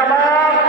জামাত।